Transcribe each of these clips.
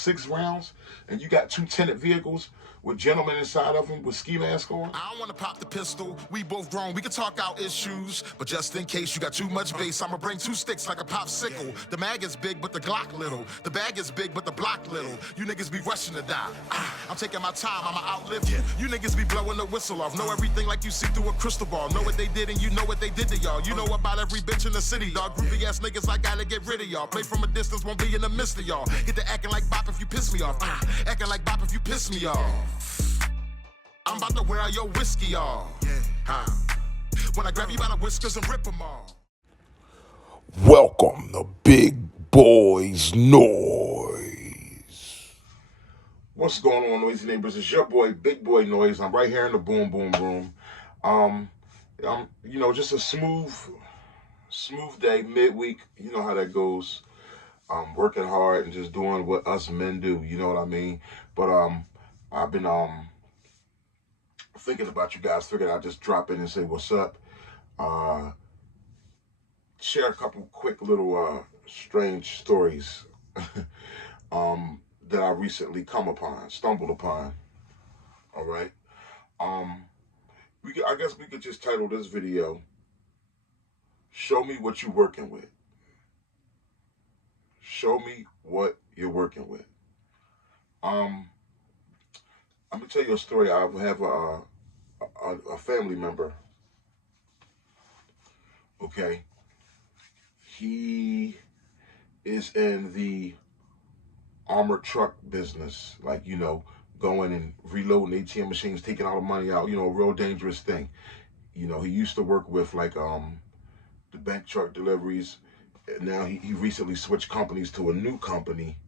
6 rounds, and you got 2 tinted vehicles with gentlemen inside of them with ski masks on? I don't wanna pop the pistol, we both grown, we can talk out issues. But just in case you got too much bass, I'ma bring 2 sticks like a popsicle. The mag is big, but the Glock little. The bag is big, but the block little. You niggas be rushing to die. I'm taking my time, I'ma outlive you. You niggas be blowing the whistle off. Know everything like you see through a crystal ball. Know what they did and you know what they did to y'all. You know about every bitch in the city, dog. Groupie ass niggas, I gotta get rid of y'all. Play from a distance, won't be in the midst of y'all. Get to acting like bop if you piss me off. Acting like bop if you piss me off. I'm about to wear out your whiskey off. When I grab you by the whiskers and rip them off. Welcome to Big Boys Noise. What's going on, noisy neighbors? It's your boy, Big Boy Noise. I'm right here in the boom boom room. Just a smooth day, midweek. You know how that goes. Working hard and just doing what us men do. You know what I mean? But I've been thinking about you guys. Figured I'd just drop in and say what's up. Share a couple quick little strange stories that I recently stumbled upon. All right. I guess we could just title this video, "Show Me What You're Working With." Show me what you're working with. I'm gonna tell you a story. I have a family member. Okay. He is in the armored truck business, like, going and reloading ATM machines, taking all the money out, a real dangerous thing. He used to work with like the bank truck deliveries. Now he recently switched companies to a new company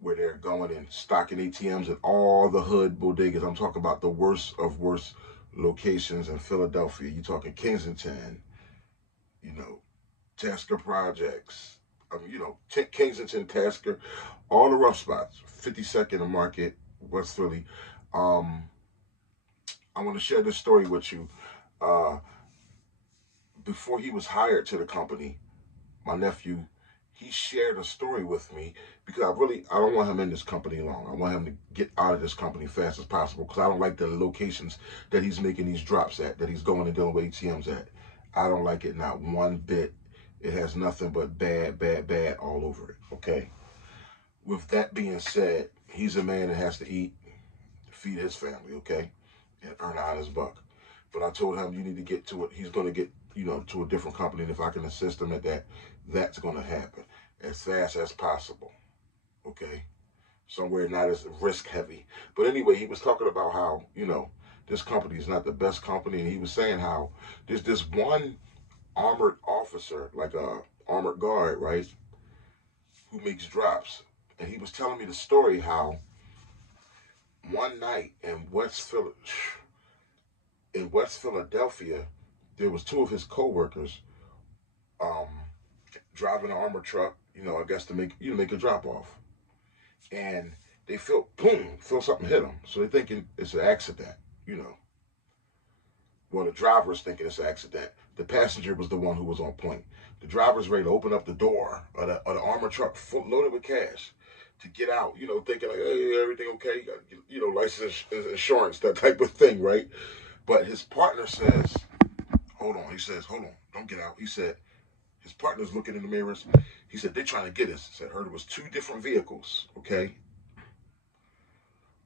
where they're going and stocking ATMs at all the hood bodegas. I'm talking about the worst of worst locations in Philadelphia. You're talking Kensington, Tasker Projects, Kensington, Tasker, all the rough spots, 52nd and Market, West Philly. I want to share this story with you. Before he was hired to the company, my nephew, he shared a story with me because I don't want him in this company long. I want him to get out of this company fast as possible because I don't like the locations that he's making these drops at, that he's going and dealing with ATMs at. I don't like it, not one bit. It has nothing but bad all over it, okay? With that being said, he's a man that has to eat, feed his family, okay? And earn out his buck. But I told him, you need to get to it. He's going to get, to a different company. And if I can assist him at that, that's going to happen as fast as possible, okay? Somewhere not as risk heavy. But anyway, he was talking about how, this company is not the best company. And he was saying how there's this one armored officer, like a armored guard, right, who makes drops. And he was telling me the story how one night in West Philadelphia, there was 2 of his co-workers driving an armored truck, I guess to make a drop off. And they feel something hit them. So they're thinking it's an accident, Well, the driver's thinking it's an accident. The passenger was the one who was on point. The driver's ready to open up the door of the armored truck loaded with cash to get out, thinking like, hey, everything okay? License, insurance, that type of thing, right? But his partner says, hold on. He says, hold on, don't get out. He said, his partner's looking in the mirrors. He said, they're trying to get us. He said, heard it was 2 different vehicles, okay?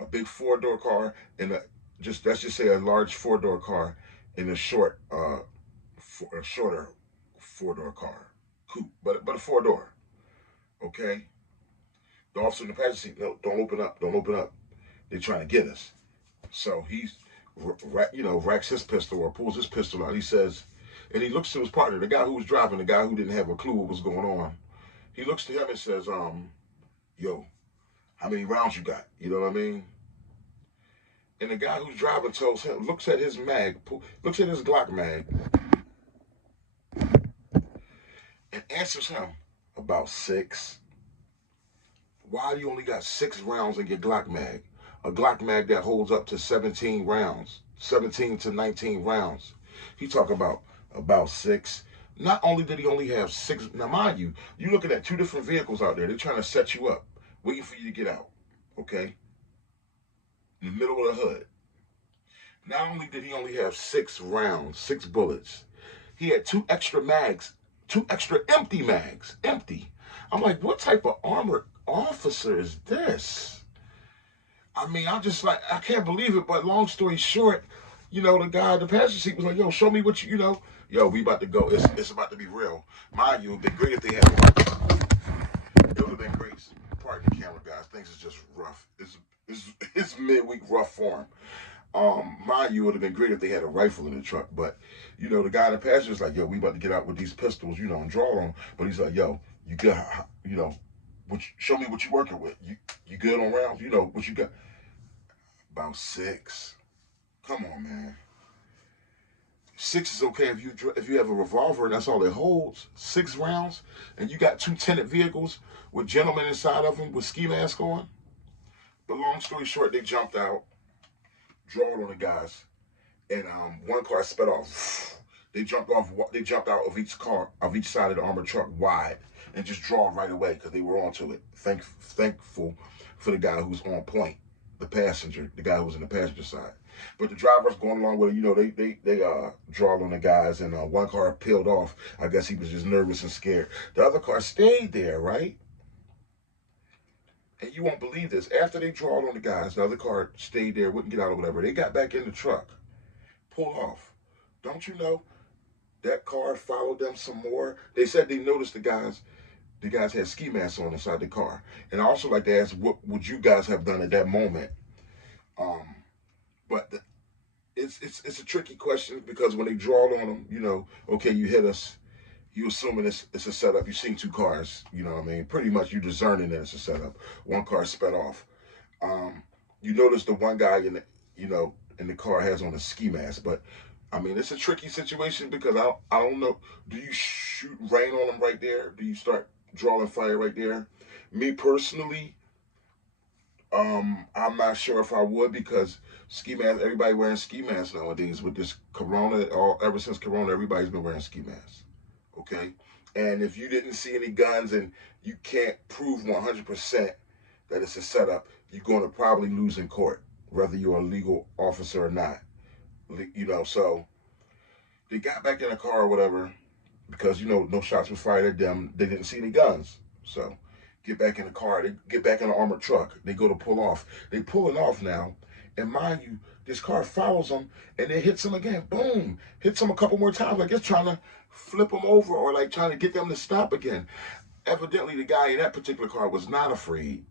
A big 4-door car and let's just say a large 4-door car and a shorter 4-door car, coupe, but a 4-door, okay? The officer in the passenger seat, no, don't open up. They're trying to get us. So he's, racks his pistol or pulls his pistol out. He says, and he looks to his partner, the guy who was driving, the guy who didn't have a clue what was going on. He looks to him and says, yo, how many rounds you got? You know what I mean? And the guy who's driving tells him, looks at his Glock mag, and answers him, about 6. Why do you only got 6 rounds in your Glock mag? A Glock mag that holds up to 17 rounds, 17 to 19 rounds. He talk about 6. Not only did he only have 6, now mind you, you're looking at 2 different vehicles out there. They're trying to set you up waiting for you to get out, okay? In the middle of the hood. Not only did he only have 6 rounds, 6 bullets, he had 2 extra mags, 2 extra empty mags, empty. I'm like, what type of armored officer is this? I mean, I'm just like, I can't believe it, but long story short, the guy in the passenger seat was like, yo, show me what yo, we about to go. It's about to be real. Mind you, it would have been great if they had one. It would have been great. Pardon the camera, guys. Things is just rough. It's midweek rough form. Mind you, it would have been great if they had a rifle in the truck, but, the guy in the passenger was like, yo, we about to get out with these pistols, and draw on. But he's like, yo, you got, show me what you working with. You good on rounds? What you got? About 6. Come on, man. 6 is okay if you have a revolver and that's all it holds. 6 rounds, and you got 2 tinted vehicles with gentlemen inside of them with ski masks on. But long story short, they jumped out, drawed on the guys, and one car sped off. They jumped out of each side of the armored truck wide, and just drawed right away because they were onto it. Thankful for the guy who's on point, the passenger, the guy who was in the passenger side. But the drivers going along with it, they drawed on the guys, and one car peeled off. I guess he was just nervous and scared. The other car stayed there, right? And you won't believe this. After they drawed on the guys, the other car stayed there, wouldn't get out or whatever. They got back in the truck, pulled off. Don't you know that car followed them some more? They said they noticed the guys had ski masks on inside the car. And I also like to ask, what would you guys have done at that moment? But it's a tricky question because when they drawed on them, okay, you hit us. You assuming it's a setup. You've seen 2 cars, you know what I mean? Pretty much you discerning that it's a setup. One car sped off. You notice the one guy in the car has on a ski mask, but I mean, it's a tricky situation because I don't know. Do you shoot rain on them right there? Do you start drawing fire right there? Me personally, I'm not sure if I would because ski mask. Everybody wearing ski masks nowadays with this Corona. Ever since Corona, everybody's been wearing ski masks. Okay, and if you didn't see any guns and you can't prove 100% that it's a setup, you're going to probably lose in court, whether you're a legal officer or not. So they got back in the car or whatever because no shots were fired at them. They didn't see any guns, so get back in the car. They get back in the armored truck. They go to pull off. They pulling off now, and mind you, this car follows them and it hits them again. Boom, hits them a couple more times, like it's trying to flip them over or like trying to get them to stop again. Evidently, the guy in that particular car was not afraid,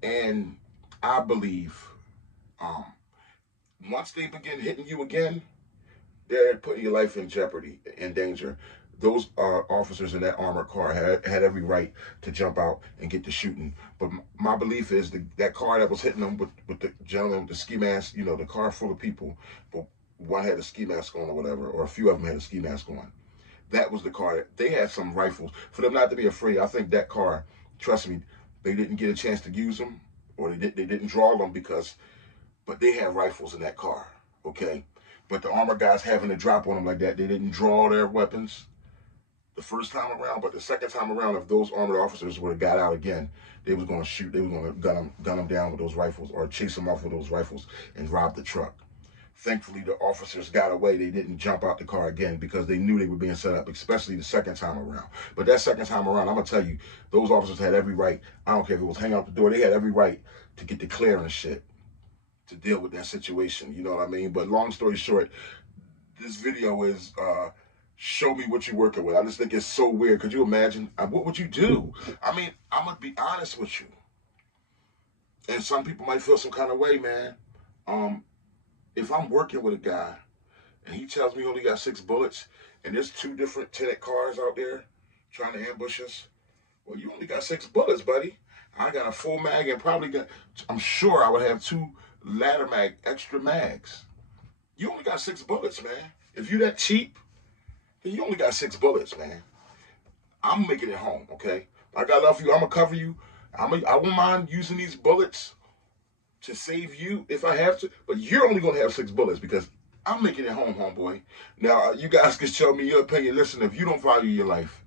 and I believe once they begin hitting you again, they're putting your life in jeopardy, in danger. Those officers in that armored car had every right to jump out and get to shooting. But my belief is that car that was hitting them with the gentleman with the ski mask, the car full of people, but one had a ski mask on or whatever, or a few of them had a ski mask on. That was the car. They had some rifles. For them not to be afraid, I think that car, trust me, they didn't get a chance to use them, or they didn't draw them but they had rifles in that car, okay? But the armor guys having to drop on them like that, they didn't draw their weapons the first time around, but the second time around, if those armored officers would have got out again, they was going to shoot, they was going to gun them down with those rifles or chase them off with those rifles and rob the truck. Thankfully, the officers got away. They didn't jump out the car again because they knew they were being set up, especially the second time around. But that second time around, I'm going to tell you, those officers had every right. I don't care if it was hanging out the door. They had every right to get the clearance shit to deal with that situation. You know what I mean? But long story short, this video is show me what you're working with. I just think it's so weird. Could you imagine? What would you do? I mean, I'm going to be honest with you. And some people might feel some kind of way, man. If I'm working with a guy and he tells me he only got 6 bullets and there's 2 different tinted cars out there trying to ambush us, well, you only got 6 bullets, buddy. I got a full mag and I'm sure I would have 2 ladder mag, extra mags. You only got 6 bullets, man. If you that cheap, then you only got 6 bullets, man. I'm making it home, okay? I got love for you. I'm going to cover you. I won't mind using these bullets to save you if I have to, but you're only going to have 6 bullets because I'm making it home, homeboy. Now, you guys can show me your opinion. Listen, if you don't value your life,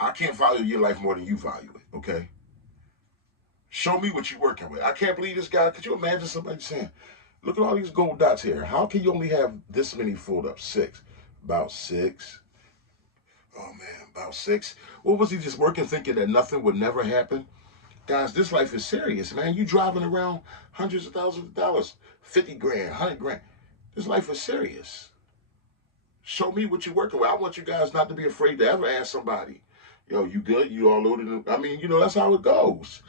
I can't value your life more than you value it, okay? Show me what you're working with. I can't believe this guy. Could you imagine somebody saying, look at all these gold dots here. How can you only have this many fold up? 6. About 6. Oh man, about 6. What was he just working thinking that nothing would never happen? Guys, this life is serious, man. You driving around hundreds of thousands of dollars, 50 grand, 100 grand. This life is serious. Show me what you're working with. I want you guys not to be afraid to ever ask somebody, yo, you good? You all loaded? I mean, that's how it goes.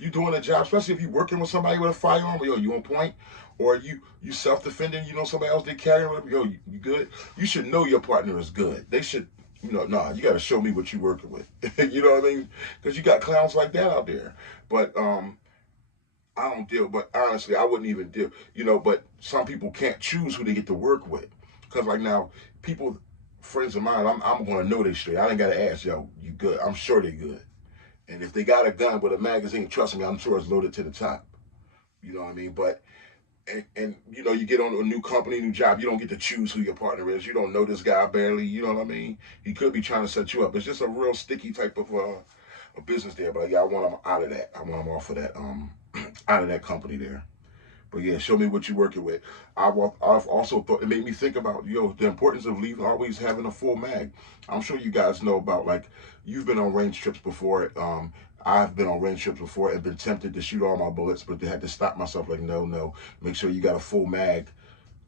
You doing a job, especially if you're working with somebody with a firearm, yo, you on point? Or you self-defending, somebody else did carry whatever, yo, you good? You should know your partner is good. They should, nah, you got to show me what you're working with. You know what I mean? Because you got clowns like that out there. But I don't deal, but honestly, I wouldn't even deal, but some people can't choose who they get to work with. Because like now, people, friends of mine, I'm going to know they straight. I ain't got to ask, yo, you good? I'm sure they good. And if they got a gun with a magazine, trust me, I'm sure it's loaded to the top. You know what I mean? But, and you get on a new company, new job, you don't get to choose who your partner is. You don't know this guy barely, you know what I mean? He could be trying to set you up. It's just a real sticky type of a business there. But yeah, I want them out of that. I want them off of that, out of that company there. But yeah, show me what you're working with. I've also thought, it made me think about, the importance of always having a full mag. I'm sure you guys know about, like, you've been on range trips before. I've been on range trips before and been tempted to shoot all my bullets, but had to stop myself, like, no. Make sure you got a full mag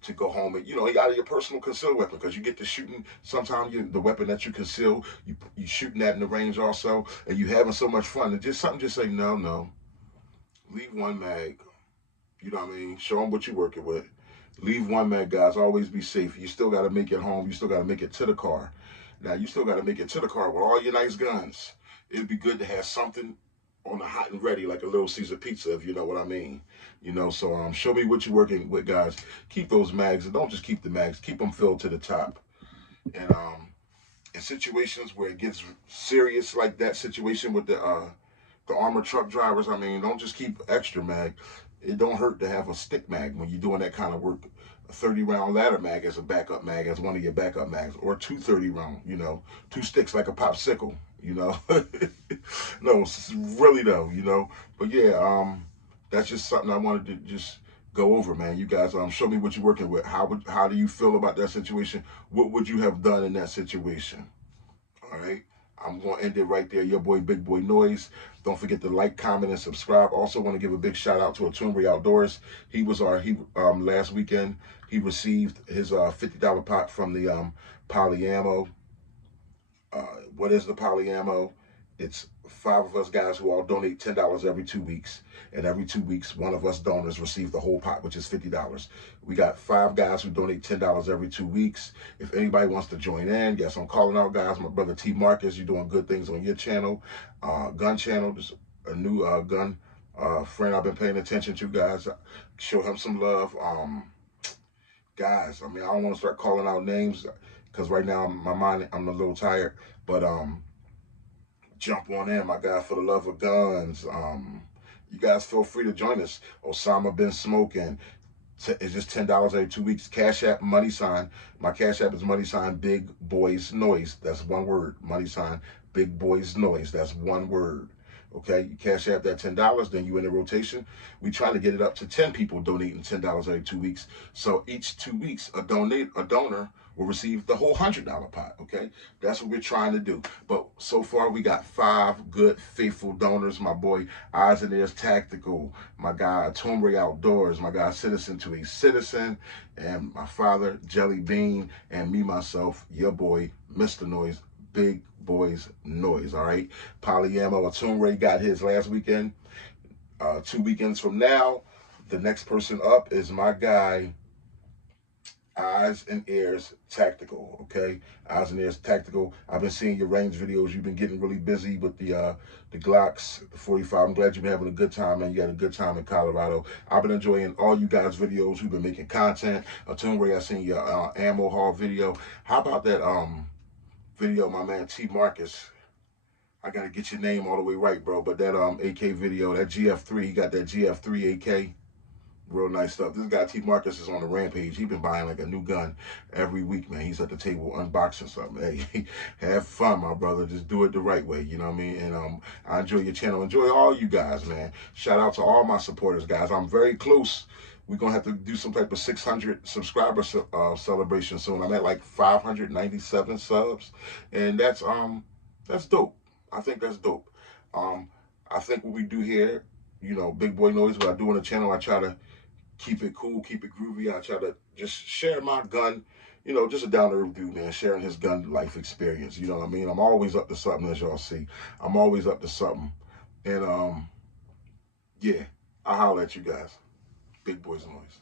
to go home and, out of your personal concealed weapon, because you get to shooting, sometimes the weapon that you conceal, you shooting that in the range also, and you having so much fun. And just say, no. Leave one mag. You know what I mean? Show them what you're working with. Leave one mag, guys. Always be safe. You still got to make it home. You still got to make it to the car. Now, you still got to make it to the car with all your nice guns. It'd be good to have something on the hot and ready, like a Little Caesar pizza, if you know what I mean. So show me what you're working with, guys. Keep those mags, and don't just keep the mags. Keep them filled to the top. And in situations where it gets serious, like that situation with the armored truck drivers, I mean, don't just keep extra mag. It don't hurt to have a stick mag when you're doing that kind of work. A 30-round ladder mag as a backup mag, as one of your backup mags, or 2 30-round, 2 sticks like a popsicle, No, really though, But yeah, that's just something I wanted to just go over, man. You guys, show me what you're working with. How do you feel about that situation? What would you have done in that situation? All right. I'm going to end it right there. Your boy, Big Boy Noise. Don't forget to like, comment, and subscribe. Also want to give a big shout out to Atumbre Outdoors. He was last weekend, he received his $50 pot from the Polyammo. What is the Polyammo? It's 5 of us guys who all donate $10 every 2 weeks. And every 2 weeks, one of us donors receive the whole pot, which is $50. We got 5 guys who donate $10 every 2 weeks. If anybody wants to join in, yes, I'm calling out guys. My brother T. Marcus, you're doing good things on your channel. Gun channel, there's a new gun friend I've been paying attention to, guys. Show him some love. Guys, I mean, I don't want to start calling out names because right now, my mind, I'm a little tired. But jump on in, my guy, for the love of guns. You guys feel free to join us. Osama Bin Smoking. It's just $10 every 2 weeks. Cash App, money sign. My Cash App is money sign Big Boys Noise. That's one word. Money sign Big Boys Noise. That's one word. Okay, you Cash App that $10, then you in the rotation. We trying to get it up to 10 people donating $10 every 2 weeks. So each 2 weeks, a donor will receive the whole $100 pot. Okay, that's what we're trying to do. But so far, we got 5 good, faithful donors. My boy Eyes and Ears Tactical, my guy Atumbre Outdoors, my guy Citizen to a Citizen, and my father Jelly Bean, and me myself, your boy Mr. Noise. Big Boys Noise, all right? Polyammo Atumbre got his last weekend. 2 weekends from now, the next person up is my guy, Eyes and Ears Tactical, okay? Eyes and Ears Tactical. I've been seeing your range videos. You've been getting really busy with the Glocks, the 45. I'm glad you've been having a good time, man. You had a good time in Colorado. I've been enjoying all you guys' videos who've been making content. Atumbre, I seen your ammo haul video. How about that video, my man T. Marcus? I gotta get your name all the way right, bro. But that AK video, that GF3, he got that GF3 AK. Real nice stuff. This guy T Marcus is on the rampage. He been buying like a new gun every week, man. He's at the table unboxing something. Hey, have fun, my brother. Just do it the right way. You know what I mean? And I enjoy your channel. Enjoy all you guys, man. Shout out to all my supporters, guys. I'm very close. We're gonna have to do some type of 600 subscriber celebration soon. I'm at like 597 subs, and that's dope. I think that's dope. I think what we do here, you know, Big Boy Noise, what I do on the channel, I try to keep it cool, keep it groovy. I try to just share my gun, you know, just a down-to-earth dude, man, sharing his gun life experience. You know what I mean? I'm always up to something, as y'all see. I'm always up to something. And, yeah, I'll holler at you guys. Big Boys Noise.